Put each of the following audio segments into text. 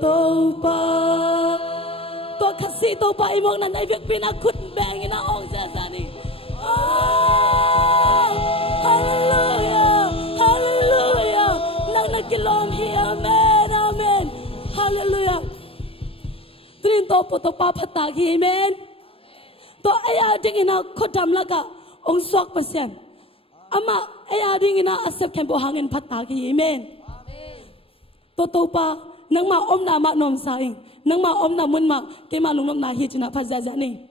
Tôi to pa imong na naibig pinakut bang ina ong sasani. Hallelujah, hallelujah. Nang nagkilom hi, amen, amen. Hallelujah. Trin to po to papatag hi, amen. To aya ding ina kodam laga ong sok pasyan. Ama aya ding ina asep ken po hangin patag hi, amen. To pa nang ma om na ma nom saing. Nang ma om na mun ma ke ma lung nom na hi china phaza ni.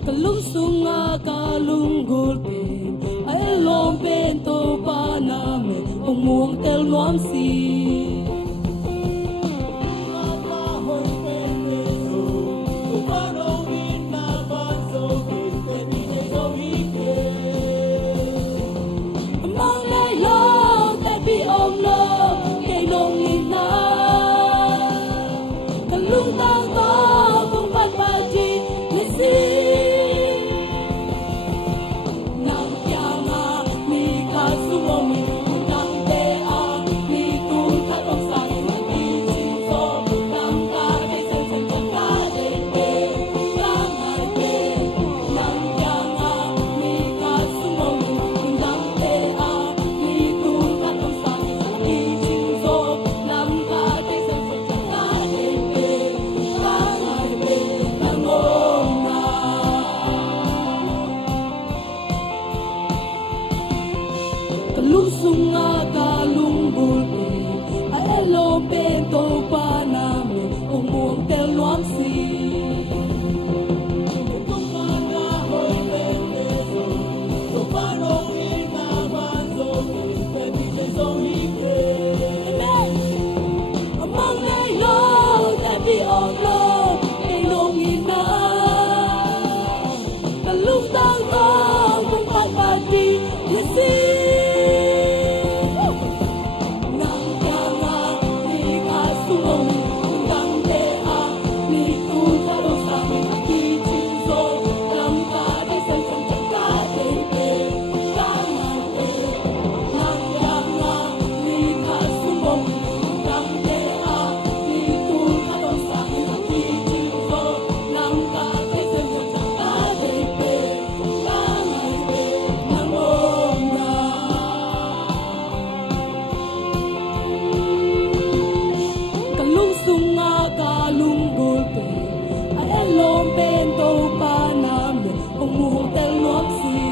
Kalung sunga kalung gulpin ay lompen to pa namin umuong tel nuam si among nay long te pi om lo kay long ina kalung tao to kung patpati ni si kalung sunga kalung bulpi ay lompen to pa namin umuong tel nuam si among nay long te pi om lo kay long ina kalung tang tang kung patpati ni si kalung gulpe ay lompen to pa namin umuong tel nuam si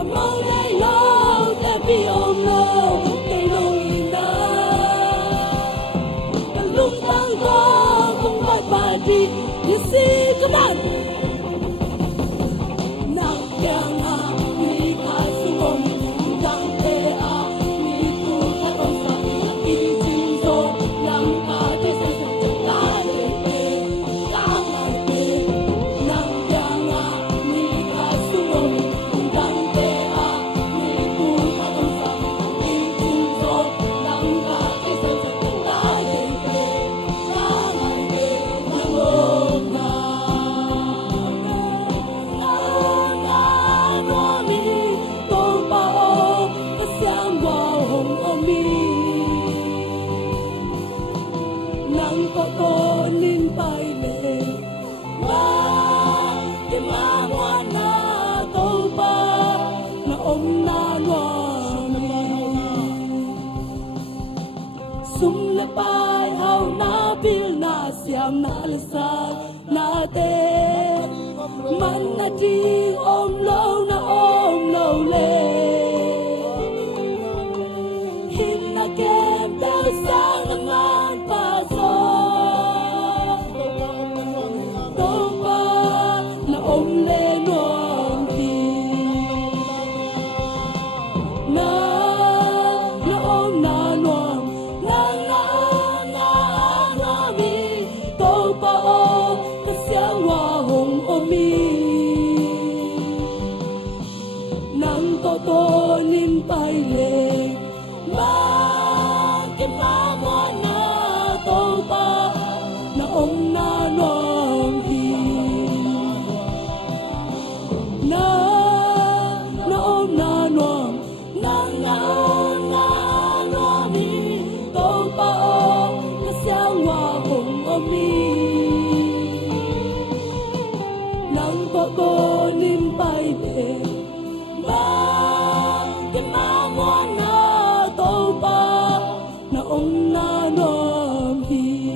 among nay long te pi om lo kay long ina kalung tang to kung patpati you see come on. Sum la pai hau na bil na siam na lisan na te man na ding om lo le hin na kem bel sang na man pa so to pa na om le nuam ti na om na nuam na mi to Ông na nom hi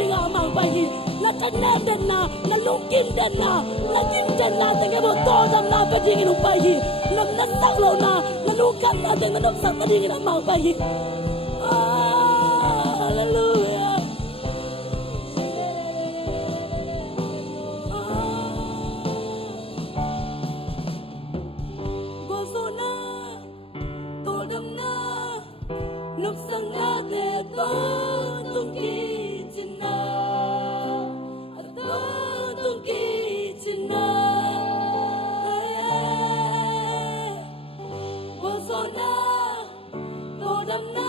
ding amang bayi la tanem den na lungkin den na kim den na te ke bo to dam na pa ding in bayi nam na sak lo na lungkan na ding na sak pa ding in amang bayi hallelujah gozona to dam na nop sang na te to tung ki china to tung ki china gozona to dam na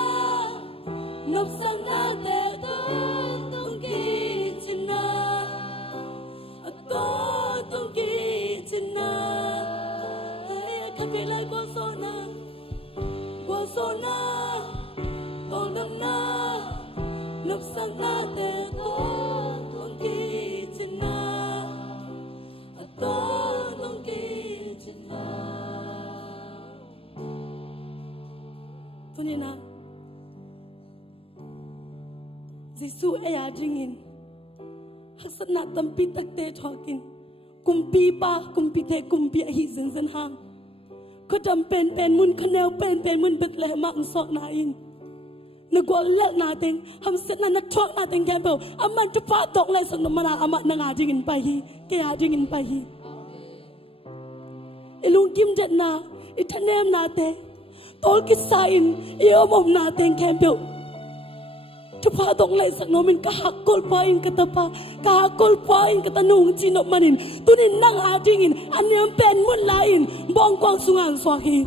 nop sang na te to tung ki china to tung ki china kape lai gozona gozona to dam na nop sang na te to tung ki china to tung ki china tunina Giêsu aya dingin haksana tampi takte thokin kumpi pa kumpi te kumpi hi zin hang ko jam pen mun khnel pen mun Bethlehem ang sok na in nagwal lak natin ham set na thok natin gamble aman tu pa tok lai sang mana amat na nga dingin pa hi kaya dingin pa hi ilung kim jet na itanem nate tol kisain iomom natin gamble tu pa tok lai sang nomin kahakol pa in katapa kahakol pa in katanung chinop manin tunin nang adingin anyam pen mun lain bong kwang sungang swaki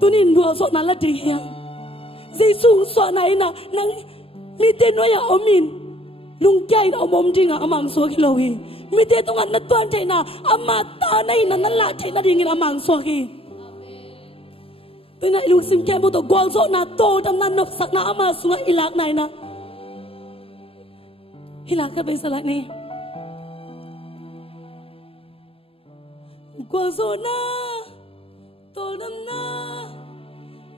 tunin nuo so na la ding hiang Giêsu so na ina nang mi te no ya omin lung kai na omom dinga amang so kilowi mi te tongan na tuan thai na ama ta na ina na la thai na ding ina amang so ki tuna ilung sim ke mo to gol so na to dam na nop sak na ama sunga ilak nai na hilak ka be salak ni gol so na to dam na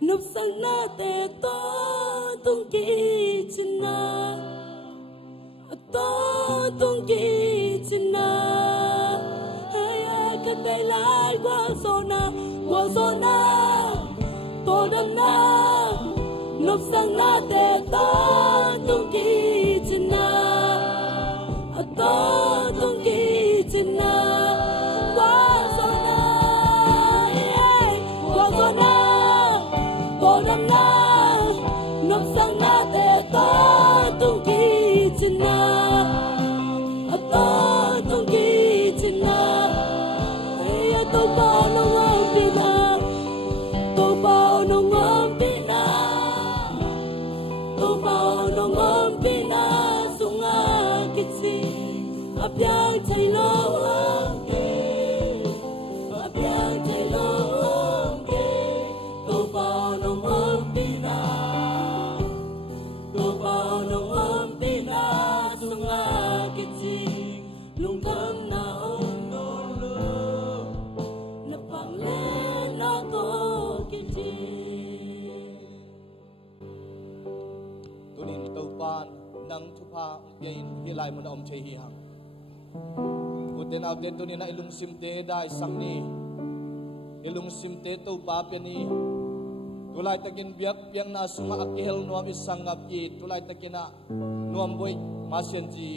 nop sang na te to tung ki china to tung ki china haya ka be lai gol so na to dam na nop sang na te to tung ki china to tung ki china gol so na to dam na nop sang na te to tung ki china to tung ki china ay to pa no pina to pa no pina to pa no pina sunga kitsi apyang chai lo apyang chai lo to pa no pina to pa no pina sunga kitsi lung tham na on no lo na pang le na to kitsi tunin tau pan nang thupa yain hilai mun om che hi hang uten au ten tunin na ilung simte dai sangni ilung simte to pa pe ni tulai takin biak piang na sunga akihel nuam isangap i tulai takina nuam boy masien ji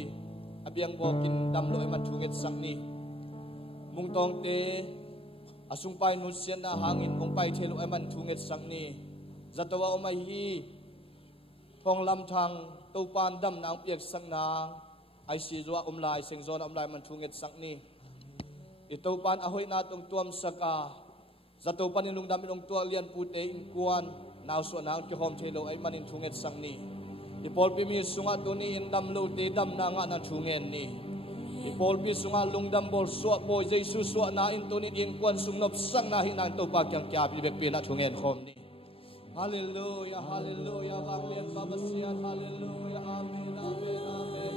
abiang bokin damlo eman thunget sangni mungtong te asung pai nu sian na hangin mung pai thelu eman thunget sangni zatawa omai hi phong lam thang to pan dam nang piak sang na ai si zo lai seng zon lai man thunget sakni i to pan ahoi na tong tuam saka zato pan inung dam inung tua lian pute in kuan naw so nang ki hom thelo ai man in thunget sangni i pol pi mi sunga tuni in dam lo te dam na nga na thungen ni i pol pi sunga lung dam bol so bo jesu so na in tuni in kuan sung nop sang na hinang to pa kyang kya bi bek pe na thungen khom ni hallelujah hallelujah amen baba sian hallelujah amen amen amen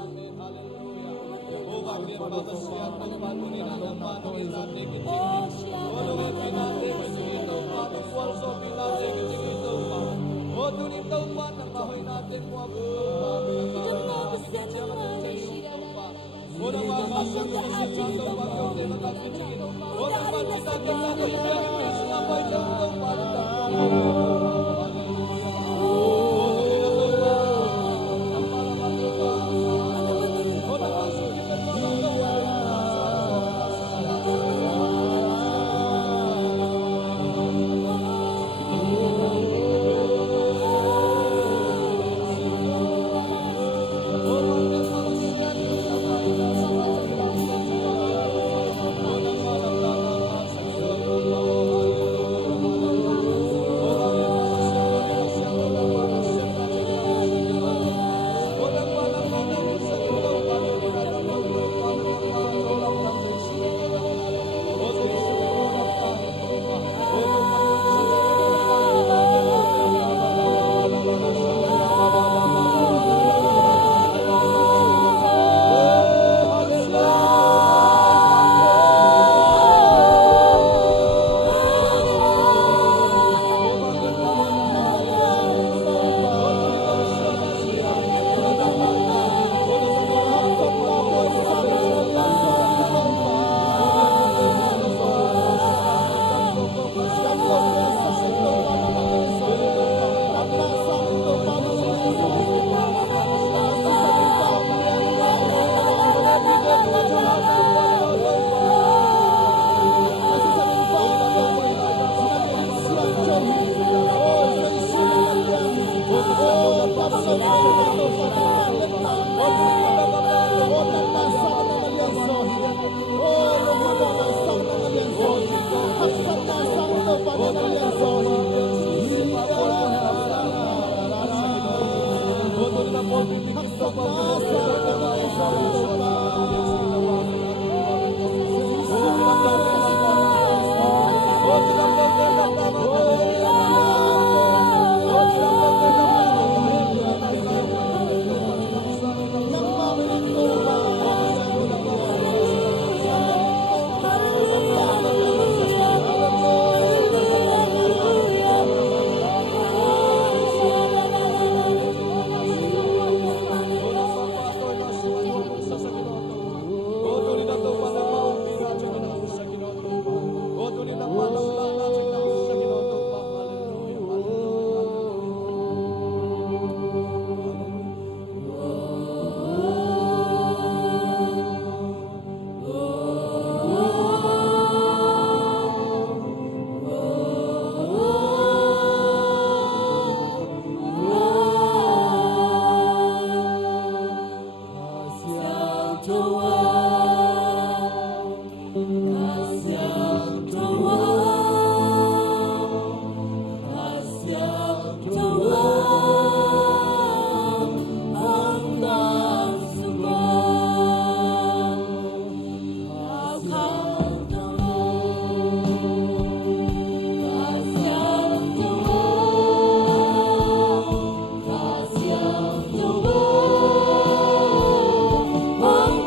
amen hallelujah oh amen baba sian baba ni na na ma ni la de ke ti oh lo ke na de ke ti to pa to kwal so bi la de ke ti to pa oh tu ni to pa Pinapabahay natin mo ang pagkakas siya matagsayin ng pa. Una makasang sa siya ng pagkakas din ang kapitsin. Una magkitagal na ng pagkakas na pa isang ng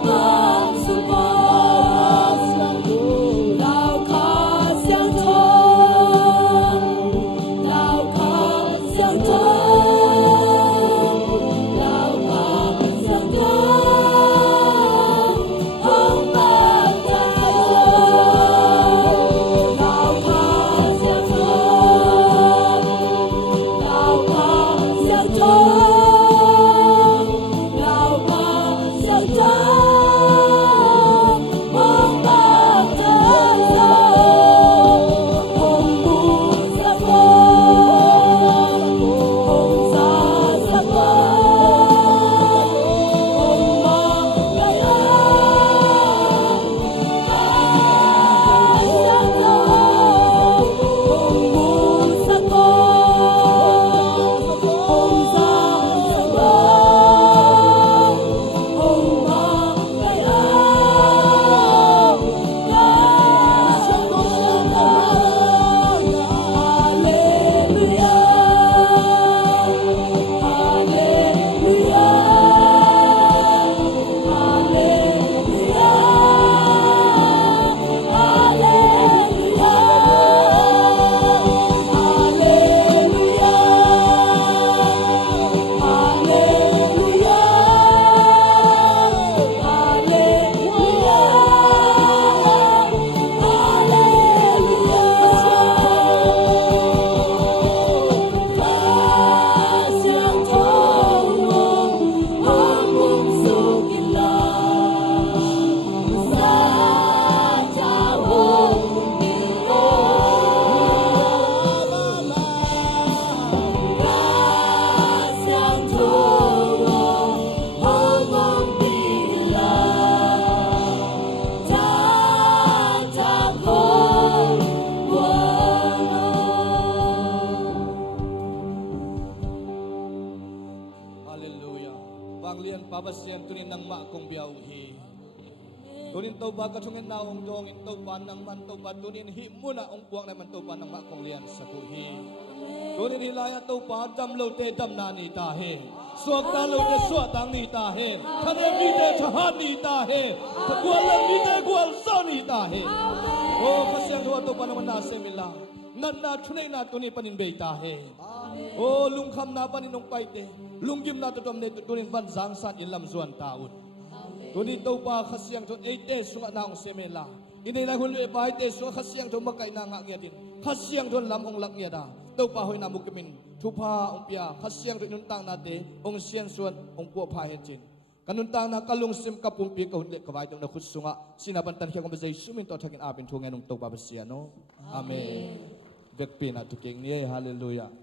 Oh, piao hi tunin to ba ka chungen na ong dong in to pan nang man to pa tunin hi muna ong puang na man to pan nang ma kong lian sa ku hi tunin hilaya to pa dam lo te dam na ni ta he suak ta lo te suak tang ni ta he khane mi te chahan ni ta he kwal la mi te kwal sa ni ta he o kasyang to pa nang na semila nan na chunai na tunin panin be ta he o lungkham na paninong paite lunggim na tutom ne tunin van zang san ilam zuan taun tunin to pa kasyang to ate sunga na ong semela ini la hulu e pai te sunga kasyang to makai na nga ngia din kasyang to lam ong lak ngia da to pa hoi na mukemin thupa ong pia kasyang to nuntang na te ong sian suan ong pu pha hen chin kanuntang na kalung sim kapum pi ka hunle kawai tong na khusunga sinabantan kya kong bazay sumin to thakin apin thunga nong to pa basiano amen vekpina tuking ni hallelujah